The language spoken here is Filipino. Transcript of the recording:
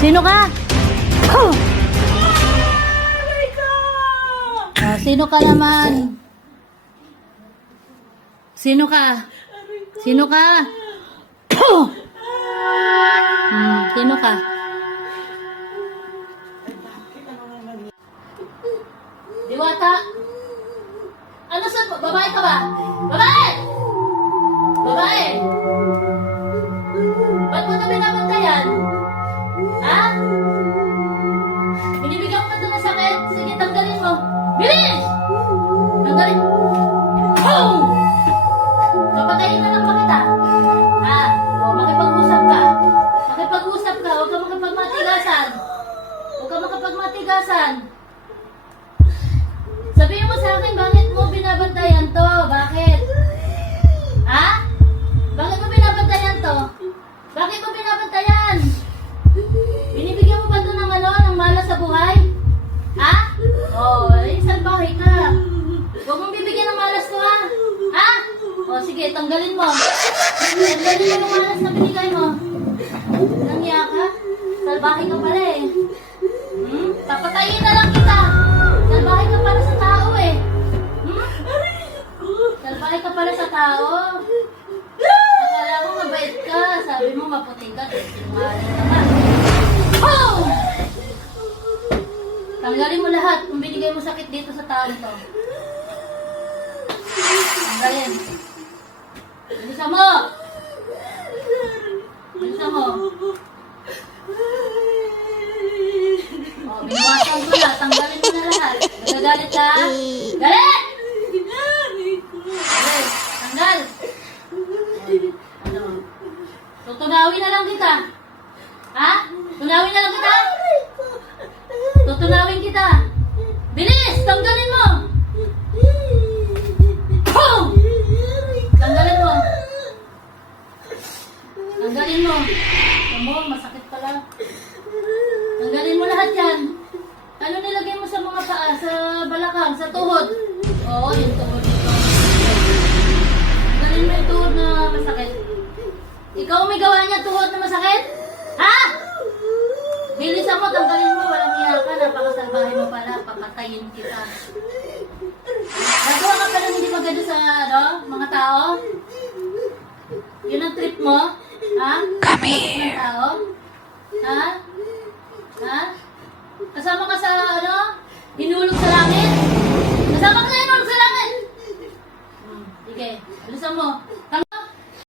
Sino ka? Sino ka naman? Sino ka? Sino ka? Sino ka? Diwata? Ano sa... Babae ka ba? Babae! Babae! Ba't mo na binabantayan? Ha? Binibigyan mo ito ng sakit? Sige, tanggalin mo. Bilis! Tanggalin. Oh! Kapatayin na lang pa kita. Ha? O, makipag-usap ka. Makipag-usap ka. Huwag ka makipagmatigasan. Huwag ka makipagmatigasan. Sabihin mo sa akin, bakit mo binabantayan to? Bakit? Ha? Bakit mo binabantayan to? Bakit mo binabantayan? Binibigyan mo ba ito ng ano, ng malas sa buhay? Ha? Oh, salbahe ka. Huwag mong bibigyan ng malas to, ha? Ha? O, sige, tanggalin mo. Tanggalin mo yung malas na binigay mo. Nangya ka? Salbahe ka pala eh. Papatayin na lang kita. Salbahe ka pala sa tao eh. Salbahe ka pala sa tao. Akala mo mabait ka. Sabi mo maputing ka. Sinungaling ka pa. Oh! Tanggalin mo lahat kung binigay mo sakit dito sa tao to. Tanggalin. Bilisan mo! Bilisan mo. Oh, binuwasan ko na. Tanggalin mo na lahat. Nagagalit ka? Galit! Galit. Tanggal. Ano? Tutunawin na lang kita. Ha? Tunawin na lang kita? Tutunawin kita. Bilis! Tanggalin mo! Boom! Tanggalin mo. Tanggalin mo. Ano, masakit pala. Tanggalin mo lahat yan. Ano nilagay mo sa mga paa? Sa balakang? Sa tuhod? Oo, yung tuhod nito. Tanggalin mo yung tuhod na masakit. Ikaw may gawa niya tuhod na masakit? Ha? Bilisan mo, tanggalin mo. Walang iya ka. Napakasalbahe mo pala. Papatayin kita. Nagawa ka pala hindi maganda sa ano, mga tao? Yun ang trip mo? Ha? Come here. Tao? Ha? Ha? Kasama ka sa ano? Hinulog sa langit? Kasama ka sa hinulog sa langit? Sige, bilisan mo.